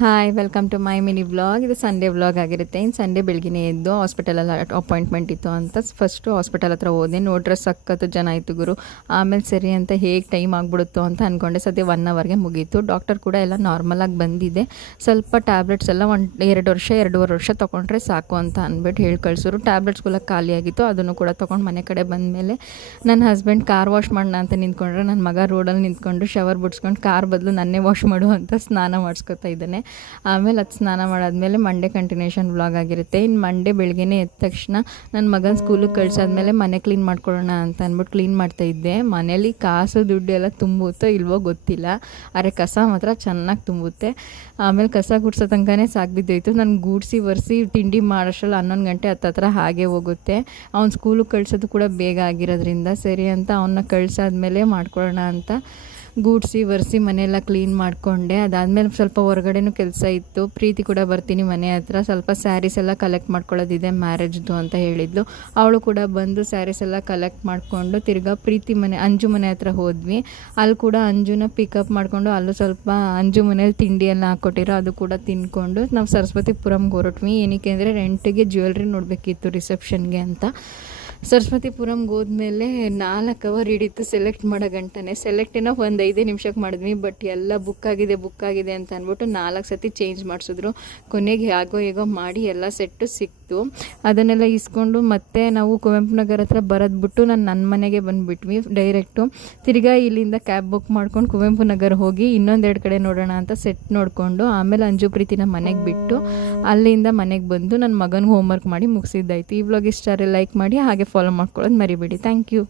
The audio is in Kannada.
Hi welcome to my mini vlog. ಇದು ಸಂಡೇ ವ್ಲಾಗ್ ಆಗಿರುತ್ತೆ. ಇನ್ನು ಸಂಡೇ ಬೆಳಗ್ಗೆ ಎದ್ದು ಹಾಸ್ಪಿಟಲಲ್ಲಿ ಅಪಾಯಿಂಟ್ಮೆಂಟ್ ಇತ್ತು ಅಂತ ಫಸ್ಟು ಹಾಸ್ಪಿಟಲ್ ಹತ್ರ ಹೋದೆ. ನೋಡ್ರೆ ಸಖತ್ತು ಜನ ಇತ್ತು ಗುರು. ಆಮೇಲೆ ಸರಿ ಅಂತ ಹೇಗೆ ಟೈಮ್ ಆಗಿಬಿಡುತ್ತೋ ಅಂತ ಅಂದ್ಕೊಂಡೆ. ಸದ್ಯ 1 ಅವರ್ಗೆ ಮುಗೀತು. ಡಾಕ್ಟರ್ ಕೂಡ ಎಲ್ಲ ನಾರ್ಮಲಾಗಿ ಬಂದಿದೆ. ಸ್ವಲ್ಪ ಟ್ಯಾಬ್ಲೆಟ್ಸ್ ಎಲ್ಲ 2 ವರ್ಷ ತೊಗೊಂಡ್ರೆ ಸಾಕು ಅಂತ ಅಂದ್ಬಿಟ್ಟು ಹೇಳಿ ಕಳಿಸೋರು. ಟ್ಯಾಬ್ಲೆಟ್ಸ್ಗೆಲ್ಲ ಖಾಲಿಯಾಗಿತ್ತು. ಅದನ್ನು ಕೂಡ ತೊಗೊಂಡು ಮನೆ ಕಡೆ ಬಂದಮೇಲೆ ನನ್ನ ಹಸ್ಬೆಂಡ್ ಕಾರ್ ವಾಶ್ ಮಾಡೋಣ ಅಂತ ನಿಂತ್ಕೊಂಡ್ರೆ, ನನ್ನ ಮಗ ರೋಡಲ್ಲಿ ನಿಂತ್ಕೊಂಡು ಶವರ್ ಬಿಡಿಸ್ಕೊಂಡು ಕಾರ್ ಬದಲು ನನ್ನೇ ವಾಶ್ ಮಾಡು ಅಂತ ಸ್ನಾನ ಮಾಡಿಸ್ಕೊತಾ ಇದ್ದಾನೆ. ಆಮೇಲೆ ಅದು ಸ್ನಾನ ಮಾಡಾದ್ಮೇಲೆ ಮಂಡೇ ಕಂಟಿನ್ಯೂಷನ್ ವ್ಲಾಗ್ ಆಗಿರುತ್ತೆ. ಇನ್ನು ಮಂಡೇ ಬೆಳಗ್ಗೆ ಎದ್ದ ತಕ್ಷಣ ನನ್ನ ಮಗನ ಸ್ಕೂಲಿಗೆ ಕಳ್ಸಾದ್ಮೇಲೆ ಮನೆ ಕ್ಲೀನ್ ಮಾಡ್ಕೊಳ್ಳೋಣ ಅಂತ ಅಂದ್ಬಿಟ್ಟು ಕ್ಲೀನ್ ಮಾಡ್ತಾಯಿದ್ದೆ. ಮನೇಲಿ ಕಾಸು ದುಡ್ಡು ಎಲ್ಲ ತುಂಬುತ್ತೋ ಇಲ್ವೋ ಗೊತ್ತಿಲ್ಲ, ಆದರೆ ಕಸ ಮಾತ್ರ ಚೆನ್ನಾಗಿ ತುಂಬುತ್ತೆ. ಆಮೇಲೆ ಕಸ ಗುಡ್ಸೋ ತನಕನೇ ಸಾಕ್ಬಿದ್ದೋಯ್ತು. ನಾನು ಗೂಡಿಸಿ ಒರೆಸಿ ತಿಂಡಿ ಮಾಡೋಷ್ಟರಲ್ಲಿ 11 ಗಂಟೆ ಹತ್ತತ್ರ ಹಾಗೆ ಹೋಗುತ್ತೆ. ಅವ್ನು ಸ್ಕೂಲಿಗೆ ಕಳ್ಸೋದು ಕೂಡ ಬೇಗ ಆಗಿರೋದ್ರಿಂದ ಸರಿ ಅಂತ ಅವನ್ನ ಕಳ್ಸಾದ್ಮೇಲೆ ಮಾಡ್ಕೊಳ್ಳೋಣ ಅಂತ ಗೂಡಿಸಿ ಒರೆಸಿ ಮನೆಯೆಲ್ಲ ಕ್ಲೀನ್ ಮಾಡಿಕೊಂಡೆ. ಅದಾದಮೇಲೆ ಸ್ವಲ್ಪ ಹೊರಗಡೆನೂ ಕೆಲಸ ಇತ್ತು. ಪ್ರೀತಿ ಕೂಡ ಬರ್ತೀನಿ ಮನೆ ಹತ್ರ, ಸ್ವಲ್ಪ ಸ್ಯಾರೀಸ್ ಎಲ್ಲ ಕಲೆಕ್ಟ್ ಮಾಡ್ಕೊಳ್ಳೋದಿದೆ ಮ್ಯಾರೇಜ್ದು ಅಂತ ಹೇಳಿದ್ಲು. ಅವಳು ಕೂಡ ಬಂದು ಸ್ಯಾರೀಸ್ ಎಲ್ಲ ಕಲೆಕ್ಟ್ ಮಾಡಿಕೊಂಡು ತಿರ್ಗಾ ಪ್ರೀತಿ ಮನೆ ಅಂಜು ಮನೆ ಹತ್ರ ಹೋದ್ವಿ. ಅಲ್ಲಿ ಕೂಡ ಅಂಜುನ ಪಿಕಪ್ ಮಾಡಿಕೊಂಡು ಅಲ್ಲೂ ಸ್ವಲ್ಪ ಅಂಜು ಮನೇಲಿ ತಿಂಡಿ ಎಲ್ಲ ಹಾಕ್ಕೊಟ್ಟಿರೋ ಅದು ಕೂಡ ತಿಂದ್ಕೊಂಡು ನಾವು ಸರಸ್ವತಿಪುರಂಗೆ ಹೊರಟ್ವಿ. ಏನಕ್ಕೆ ಅಂದರೆ ರೆಂಟಿಗೆ ಜ್ಯುವೆಲ್ರಿ ನೋಡಬೇಕಿತ್ತು ರಿಸೆಪ್ಷನ್ಗೆ ಅಂತ. ಸರಸ್ವತಿಪುರಂಗೆ ಹೋದ್ಮೇಲೆ 4 ಅವರ್ ಹಿಡಿತು ಸೆಲೆಕ್ಟ್ ಮಾಡೋ ಗಂಟನೆ. ಸೆಲೆಕ್ಟೇನೋ ಒಂದು 5 ನಿಮಿಷಕ್ಕೆ ಮಾಡಿದ್ವಿ. ಬಟ್ ಎಲ್ಲ ಬುಕ್ ಆಗಿದೆ ಅಂತ ಅಂದ್ಬಿಟ್ಟು 4 ಸತಿ ಚೇಂಜ್ ಮಾಡಿಸಿದ್ರು. ಕೊನೆಗೆ ಹೇಗೋ ಮಾಡಿ ಎಲ್ಲ ಸೆಟ್ಟು ಸಿಕ್ತು. ಅದನ್ನೆಲ್ಲ ಇಸ್ಕೊಂಡು ಮತ್ತೆ ನಾವು ಕುವೆಂಪು ನಗರ ಹತ್ರ ಬರೋದ್ಬಿಟ್ಟು ನನ್ನ ಮನೆಗೆ ಬಂದುಬಿಟ್ವಿ ಡೈರೆಕ್ಟು. ತಿರ್ಗಾ ಇಲ್ಲಿಂದ ಕ್ಯಾಬ್ ಬುಕ್ ಮಾಡ್ಕೊಂಡು ಕುವೆಂಪು ನಗರ ಹೋಗಿ 2 ಕಡೆ ನೋಡೋಣ ಅಂತ ಸೆಟ್ ನೋಡಿಕೊಂಡು ಆಮೇಲೆ ಅಂಜು ಪ್ರೀತಿನ ಮನೆಗೆ ಬಿಟ್ಟು ಅಲ್ಲಿಂದ ಮನೆಗೆ ಬಂದು ನನ್ನ ಮಗನಿಗೆ ಹೋಮ್ವರ್ಕ್ ಮಾಡಿ ಮುಗಿಸಿದ್ದಾಯಿತು. ಈ ವ್ಲಾಗ್ ಇಷ್ಟ ಲೈಕ್ ಮಾಡಿ, ಹಾಗೆ ಫಾಲೋ ಮಾಡ್ಕೊಳ್ಳೋದು ಮರಿಬೇಡಿ. Thank you.